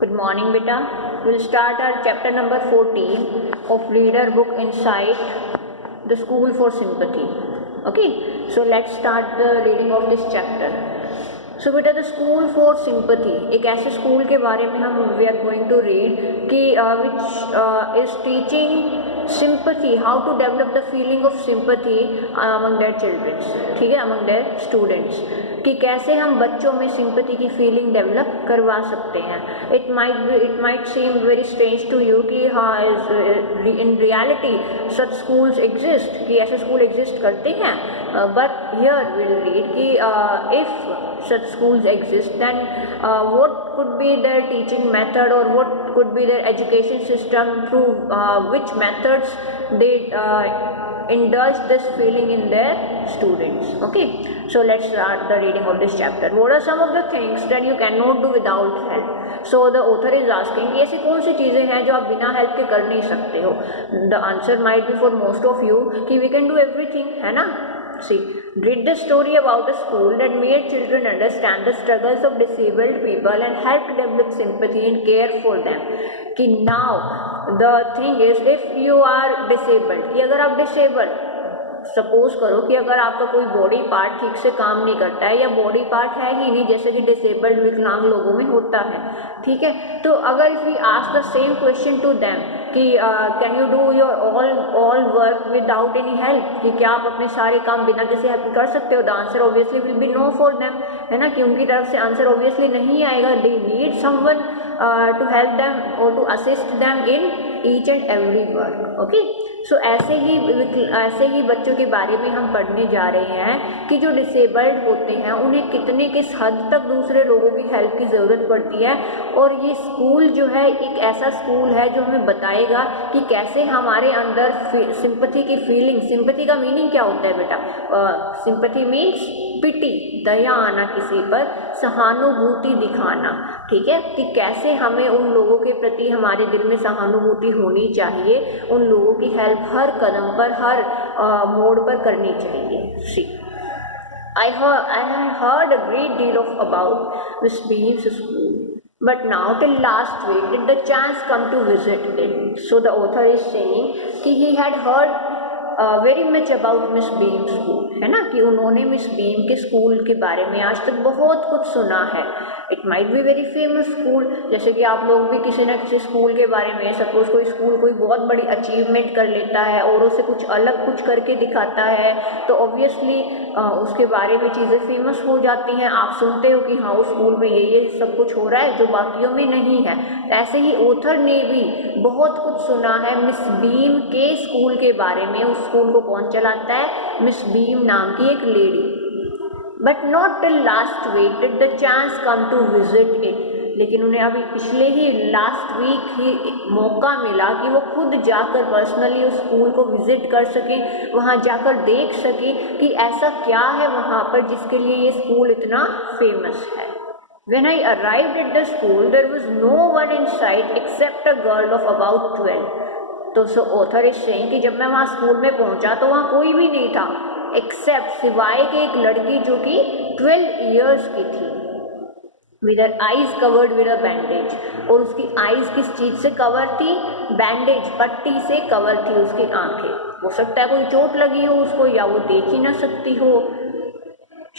Good morning, beta. We'll start our chapter number 14 of reader book Insight, the School for Sympathy. Okay, so let's start the reading of this chapter. So beta, the School for Sympathy, एक ऐसे school के बारे में हम we are going to read कि which is teaching sympathy, how to develop the feeling of sympathy among their children, ठीक है, among their students, कि कैसे हम बच्चों में सिंपैथी की फीलिंग डेवलप करवा सकते हैं. It might seem very strange to you कि हाँ in reality such schools exist, कि ऐसे स्कूल एग्जिस्ट करते हैं, बट हियर विल रीड कि if such schools exist then what could be their teaching method or what could be their education system, through which methods they indulge this feeling in their students. Okay, so let's start the reading of this chapter. What are some of the things that you cannot do without help? So the author is asking कि ऐसी कौन सी चीज़ें हैं जो आप बिना help के कर नहीं सकते हो. The answer might be for most of you कि we can do everything, है ना. See, read the story about a school that made children understand the struggles of disabled people and helped develop sympathy and care for them. कि now the thing is, if you are disabled, कि अगर आप disabled, suppose करो कि अगर आपका कोई body part ठीक से काम नहीं करता है या बॉडी पार्ट है ही नहीं, जैसे कि डिसेबल्ड विकलांग लोगों में होता है, ठीक है, तो अगर if we ask the same question to them कि can you do your all work without any help, कि क्या आप अपने सारे काम बिना किसी हेल्प कर सकते हो, the answer obviously will be no for them, है ना, कि उनकी तरफ से आंसर ऑब्वियसली नहीं आएगा. They need someone to help them और to assist them in each and every work. Okay, so ऐसे ही बच्चों के बारे में हम पढ़ने जा रहे हैं कि जो डिसेबल्ड होते हैं उन्हें किस हद तक दूसरे लोगों की हेल्प की ज़रूरत पड़ती है. और ये स्कूल जो है एक ऐसा स्कूल है जो हमें बताएगा कि कैसे हमारे अंदर सिंपैथी की फीलिंग. सिंपैथी का मीनिंग क्या होता है बेटा? सिंपैथी मीन्स पिटी, दया आना किसी पर, सहानुभूति दिखाना, ठीक है, कि कैसे हमें उन लोगों के प्रति हमारे दिल में सहानुभूति होनी चाहिए, उन लोगों की हेल्प हर कदम पर, हर मोड़ पर करनी चाहिए. सी, I have heard a great deal about Miss Beam's school, but now till last week did the chance come to visit it. So the author is saying कि he had heard very much about miss beam school, है ना, कि उन्होंने miss beam के school के बारे में आज तक बहुत कुछ सुना है. It might be very famous school, जैसे कि आप लोग भी किसी न किसी स्कूल के बारे में, सपोज कोई स्कूल कोई बहुत बड़ी अचीवमेंट कर लेता है, औरों से कुछ अलग कुछ करके दिखाता है, तो ऑब्वियसली उसके बारे में चीज़ें फेमस हो जाती हैं. आप सुनते हो कि हाँ उस स्कूल में ये सब कुछ हो रहा है जो बाकियों में नहीं है. ऐसे ही ऑथर ने भी बहुत कुछ सुना है मिस बीम के स्कूल के बारे में. उस स्कूल को कौन चलाता है? मिस बीम नाम की एक lady. But not till last week did the chance come to visit it. लेकिन उन्हें अभी पिछले ही लास्ट वीक ही मौका मिला कि वो खुद जाकर पर्सनली उस स्कूल को विजिट कर सकें, वहाँ जाकर देख सकें कि ऐसा क्या है वहाँ पर जिसके लिए ये स्कूल इतना फेमस है. When I arrived at the school, there was no one in sight except a girl of about 12. तो सो ऑथर इज सेइंग कि जब मैं वहाँ स्कूल में पहुँचा तो वहाँ कोई भी नहीं था, एक्सेप्ट सिवाय के एक लड़की जो कि 12 ईयर्स की थी, with her eyes covered with a bandage. और उसकी आईज किस चीज़ से कवर थी? बैंडेज, पट्टी से कवर थी उसकी आंखें. हो सकता है कोई चोट लगी हो उसको या वो देख ही ना सकती हो.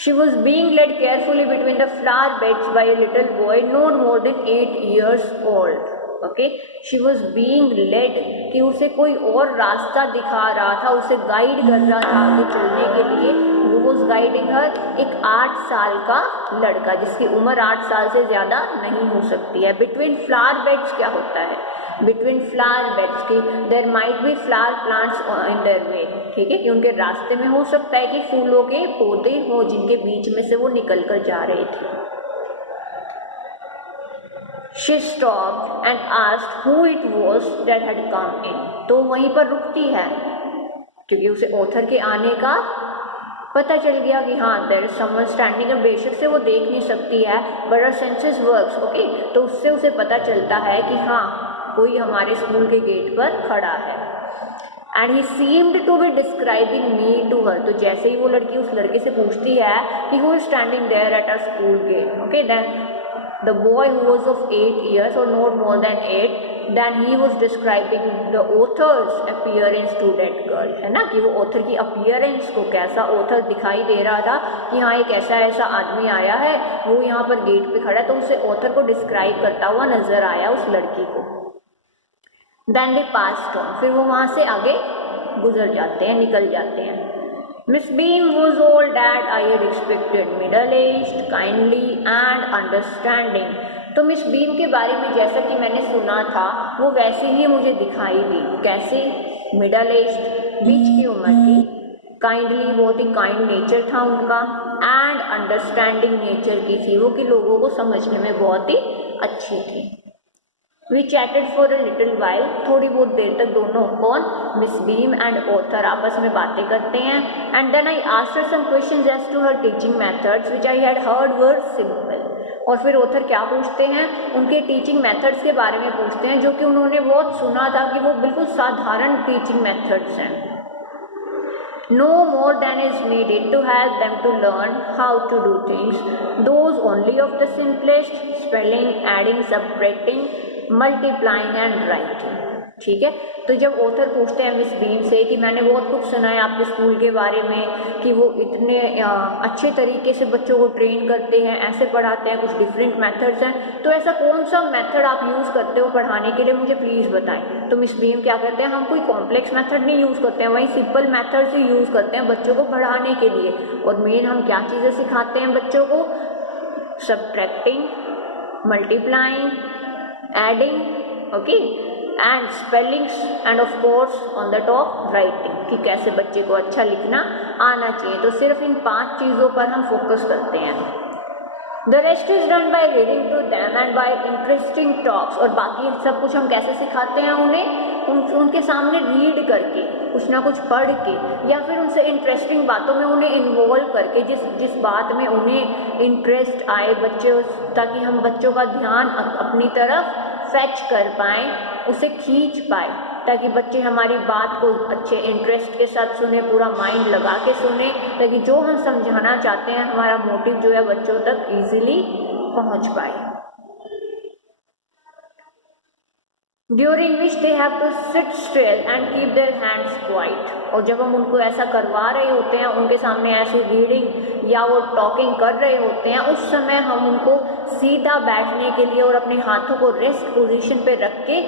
She was being led carefully between the flower beds by a little boy not more than 8 years old. Okay, she was being led, कि उसे कोई और रास्ता दिखा रहा था, उसे गाइड कर रहा था आगे चलने के लिए. वो was guiding her, एक 8 साल का लड़का जिसकी उम्र 8 साल से ज़्यादा नहीं हो सकती है. Between flower beds क्या होता है? बिटवीन फ्लावर बेड्स की there might be flower plants in their way, ठीक है, कि उनके रास्ते में हो सकता है कि फूलों के पौधे हों जिनके बीच में से वो निकल कर जा रहे थे. She stopped and asked who it was that had come in. तो वहीं पर रुकती है क्योंकि उसे ऑथर के आने का पता चल गया कि हाँ देयर इज समवन स्टैंडिंग. बेशक से वो देख नहीं सकती है, but her senses works. Okay, तो उससे उसे पता चलता है कि हाँ कोई हमारे स्कूल के गेट पर खड़ा है. And he seemed to be describing me to her. तो जैसे ही वो लड़की उस लड़के से पूछती है कि who is standing there at our school gate, okay, then The boy who was of 8 years or not more than 8, then he was describing the author's appearance to that girl, है ना, कि वो author की appearance को, कैसा author दिखाई दे रहा था कि हाँ एक ऐसा ऐसा आदमी आया है, वो यहाँ पर गेट पे खड़ा है, तो उसे author को डिस्क्राइब करता हुआ नजर आया उस लड़की को. Then they passed on, फिर वो वहाँ से आगे गुजर जाते हैं, निकल जाते हैं. Miss Beam was all that I had expected, middle-aged, kindly and understanding. तो मिस बीम के बारे में जैसा कि मैंने सुना था वो वैसे ही मुझे दिखाई दी. कैसे? मिडल एज्ड, बीच की उम्र की, काइंडली, बहुत ही काइंड नेचर था उनका, एंड अंडरस्टैंडिंग नेचर की थी वो, कि लोगों को समझने में बहुत ही अच्छी थी. We chatted for a little while, थोड़ी बहुत देर तक दोनों, कौन? मिस बीम एंड ऑथर आपस में बातें करते हैं. And then I asked her some questions as to her teaching methods which I had heard were simple. और फिर ऑथर क्या पूछते हैं? उनके टीचिंग मेथड्स के बारे में पूछते हैं जो कि उन्होंने बहुत सुना था कि वो बिल्कुल साधारण टीचिंग मेथड्स हैं. No more than is needed to help them to learn how to do things. Those only of the simplest, spelling, adding, subtracting, multiplying and writing. ठीक है, तो जब ऑथर पूछते हैं मिस बीम से कि मैंने बहुत कुछ सुना है आपके स्कूल के बारे में कि वो इतने अच्छे तरीके से बच्चों को ट्रेन करते हैं, ऐसे पढ़ाते हैं, कुछ डिफरेंट मेथड्स हैं, तो ऐसा कौन सा मेथड आप यूज़ करते हो पढ़ाने के लिए, मुझे प्लीज़ बताएं. तो मिस बीम क्या कहते हैं? हम कोई कॉम्प्लेक्स मेथड नहीं यूज़ करते हैं, वही सिंपल मेथड से यूज़ करते हैं बच्चों को पढ़ाने के लिए. और मेन हम क्या चीज़ें सिखाते हैं बच्चों को? Subtracting, multiplying, adding, okay, and spellings, and of course on the top writing, कि कैसे बच्चे को अच्छा लिखना आना चाहिए. तो सिर्फ इन 5 चीज़ों पर हम फोकस करते हैं. The rest is done by reading to them and by interesting talks. और बाकी सब कुछ हम कैसे सिखाते हैं उन्हें? उनके सामने रीड करके, कुछ ना कुछ पढ़ के, या फिर उनसे इंटरेस्टिंग बातों में उन्हें इन्वॉल्व करके, जिस बात में उन्हें इंटरेस्ट आए बच्चे, ताकि हम बच्चों का ध्यान अपनी तरफ फैच कर पाएँ, उसे खींच पाए, ताकि बच्चे हमारी बात को अच्छे इंटरेस्ट के साथ सुने, पूरा माइंड लगा के सुने, ताकि जो हम समझाना चाहते हैं हमारा मोटिव जो है बच्चों तक ईजिली पहुंच पाए. During which they have to sit still and keep their hands quiet. और जब हम उनको ऐसा करवा रहे होते हैं, उनके सामने ऐसे रीडिंग या वो टॉकिंग कर रहे होते हैं, उस समय हम उनको सीधा बैठने के लिए और अपने हाथों को रेस्ट पोजीशन पे रख के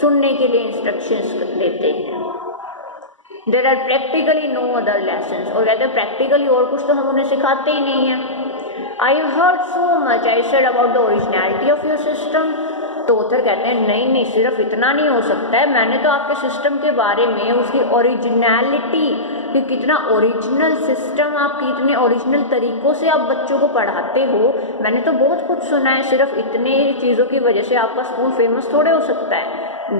सुनने के लिए इंस्ट्रक्शंस देते हैं. There are practically no other lessons. और कहते हैं प्रैक्टिकली और कुछ तो हम उन्हें सिखाते ही नहीं हैं. I have heard so much I said about the originality of your system. तो ऑथर कहते हैं नहीं, सिर्फ इतना नहीं हो सकता है, मैंने तो आपके सिस्टम के बारे में, उसकी ओरिजिनलिटी, कि कितना ओरिजिनल सिस्टम, आप कितने ओरिजिनल तरीक़ों से आप बच्चों को पढ़ाते हो, मैंने तो बहुत कुछ सुना है. सिर्फ इतने चीज़ों की वजह से आपका स्कूल फेमस थोड़े हो सकता है.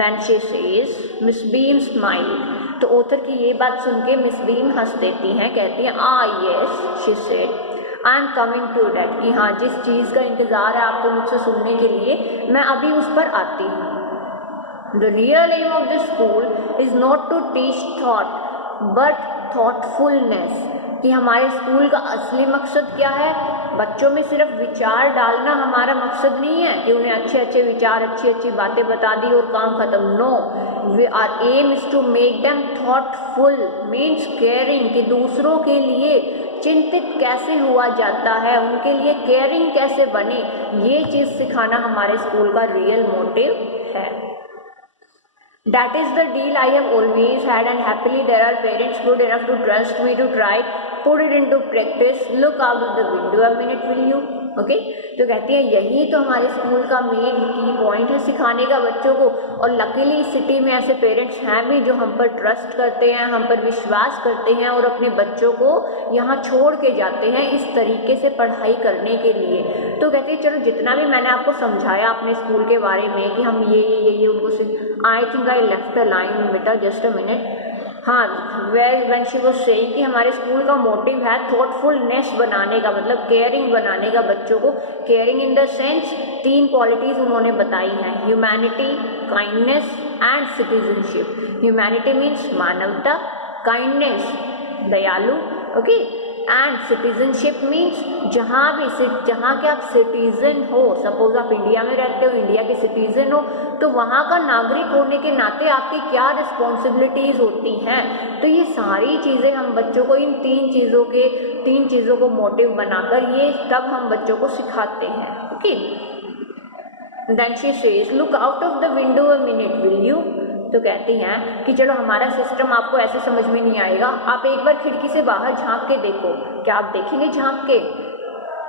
Then she says, Miss Beam smiled. तो ऑथर की ये बात सुन के मिस बीम हंस देती हैं, कहती हैं yes, she said, I am coming to that, कि हाँ जिस चीज़ का इंतज़ार है आपको मुझसे सुनने के लिए, मैं अभी उस पर आती हूँ. The real aim of the school is not to teach thought but thoughtfulness. कि हमारे स्कूल का असली मकसद क्या है? बच्चों में सिर्फ विचार डालना हमारा मकसद नहीं है कि उन्हें अच्छे अच्छे विचार, अच्छी अच्छी बातें बता दी और काम खत्म. No, our aim is to make them thoughtful, means caring, कि दूसरों के लिए चिंतित कैसे हुआ जाता है, उनके लिए केयरिंग कैसे बने, ये चीज़ सिखाना हमारे स्कूल का रियल मोटिव है. That is the deal I have always had, and happily there are parents good enough to trust me to try put it into practice. Look out of the window a minute, will you? Okay, तो कहती है यही तो हमारे school का main की point है, सिखाने का बच्चों को. और लकीली सिटी में ऐसे पेरेंट्स हैं भी जो हम पर ट्रस्ट करते हैं, हम पर विश्वास करते हैं और अपने बच्चों को यहाँ छोड़ के जाते हैं इस तरीके से पढ़ाई करने के लिए. तो कहती है चलो जितना भी मैंने आपको समझाया अपने स्कूल के बारे में कि हम ये उनको, I think I left the line बेटा, जस्ट अ मिनट. हाँ, व्हेन शी वाज सेइंग कि हमारे स्कूल का मोटिव है थॉटफुलनेस बनाने का, मतलब केयरिंग बनाने का बच्चों को. Caring in the sense 3 qualities उन्होंने बताई हैं, humanity, kindness and citizenship. Humanity means मानवता, काइंडनेस दयालु, ओके, एंड सिटीजनशिप मीन्स जहाँ के आप सिटीजन हो, सपोज आप इंडिया में रहते हो, इंडिया के सिटीजन हो, तो वहाँ का नागरिक होने के नाते आपकी क्या रिस्पॉन्सिबिलिटीज़ होती हैं। तो ये सारी चीज़ें हम बच्चों को इन तीन चीज़ों को मोटिव बनाकर ये तब हम बच्चों को सिखाते हैं। Okay, then she says look out of the window a minute will you. तो कहती हैं कि चलो हमारा सिस्टम आपको ऐसे समझ में नहीं आएगा, आप एक बार खिड़की से बाहर झांक के देखो। क्या आप देखेंगे झांक के?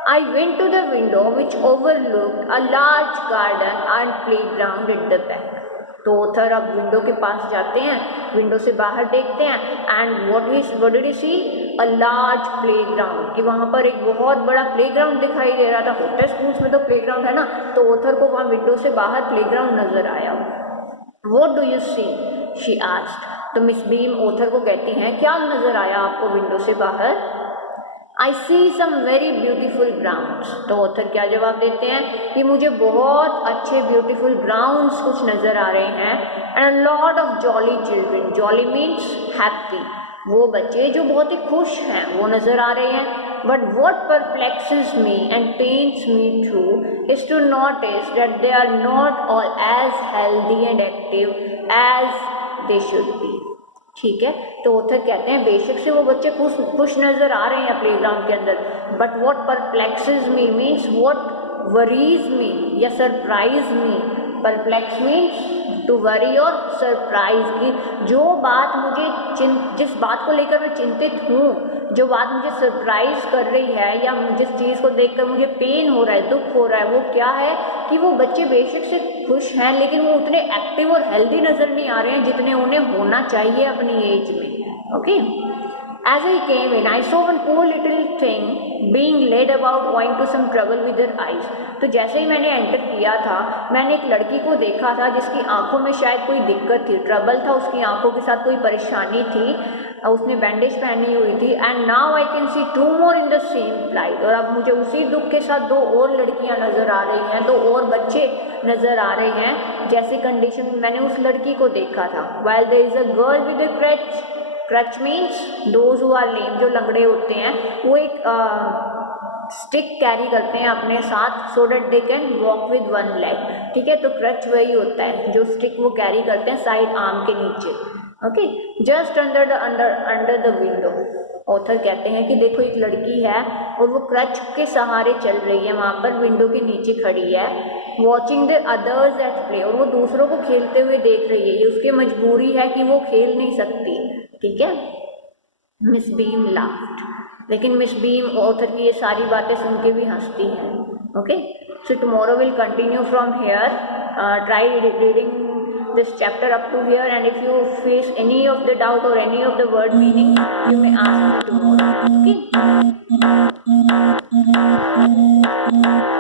I went to the window which overlooked a large garden and playground at the back. तो ऑथर अब विंडो के पास जाते हैं, विंडो से बाहर देखते हैं, and what did he see? A large playground, कि वहाँ पर एक बहुत बड़ा प्लेग्राउंड दिखाई दे रहा था। होता है स्कूल्स में तो प्लेग्राउंड है ना, तो ऑथर को वहाँ विंडो से बाहर प्लेग्राउंड नजर आया। What do you see? She asked. तो मिस बीम ऑथर को कहती हैं क्या नजर आया आपको विंडो से बाहर? I see some very beautiful grounds. तो ऑथर क्या जवाब देते हैं कि मुझे बहुत अच्छे ब्यूटीफुल ग्राउंड्स कुछ नज़र आ रहे हैं, and a lot of jolly children. Jolly means happy. वो बच्चे जो बहुत ही खुश हैं वो नज़र आ रहे हैं। But what perplexes me and pains me too is to notice that they are not all as healthy and active as they should be. ठीक है, तो ऑथर कहते हैं बेशक से वो बच्चे खुश नज़र आ रहे हैं प्लेग्राउंड के अंदर, but what perplexes me means what worries me या surprise me. Perplex means to worry और सरप्राइज, की जो बात मुझे जिस बात को लेकर मैं चिंतित हूँ, जो बात मुझे सरप्राइज कर रही है या जिस चीज़ को देखकर मुझे पेन हो रहा है, दुख हो रहा है, वो क्या है कि वो बच्चे बेशक से खुश हैं लेकिन वो उतने एक्टिव और हेल्दी नज़र नहीं आ रहे हैं जितने उन्हें होना चाहिए अपनी एज में। Okay, As I came in, I saw one poor little thing being led about owing to some trouble with her eyes. तो जैसे ही मैंने एंटर किया था, मैंने एक लड़की को देखा था जिसकी आंखों में शायद कोई दिक्कत थी, ट्रबल था, उसकी आंखों के साथ कोई परेशानी थी, उसने बैंडेज पहनी हुई थी। And now I can see 2 more in the same plight. और अब मुझे उसी दुख के साथ 2 और लड़कियां नज़र आ रही हैं, 2 और बच्चे नज़र आ रहे हैं जैसी कंडीशन में मैंने उस लड़की को देखा था। While there is a girl with a crutch. Crutch means those who are lame, जो लंगड़े होते हैं, वो एक स्टिक कैरी करते हैं अपने साथ so that they can walk with 1 leg। ठीक है, तो क्रच वही होता है जो स्टिक वो कैरी करते हैं साइड आर्म के नीचे। Okay, just under the window. Author कहते हैं कि देखो एक लड़की है और वो क्रच के सहारे चल रही है, वहाँ पर विंडो के नीचे खड़ी है, watching the others at play, और वो दूसरों को खेलते हुए देख रही है। ये उसकी मजबूरी है कि वो खेल नहीं सकती। ठीक है, मिस बीम लाफ्ड, लेकिन मिस बीम ऑथर की ये सारी बातें सुन के भी हंसती हैं। Okay, so tomorrow will continue from here. Try reading this chapter up to here, and if you face any of the doubt or any of the word meaning, you may ask me tomorrow. Okay.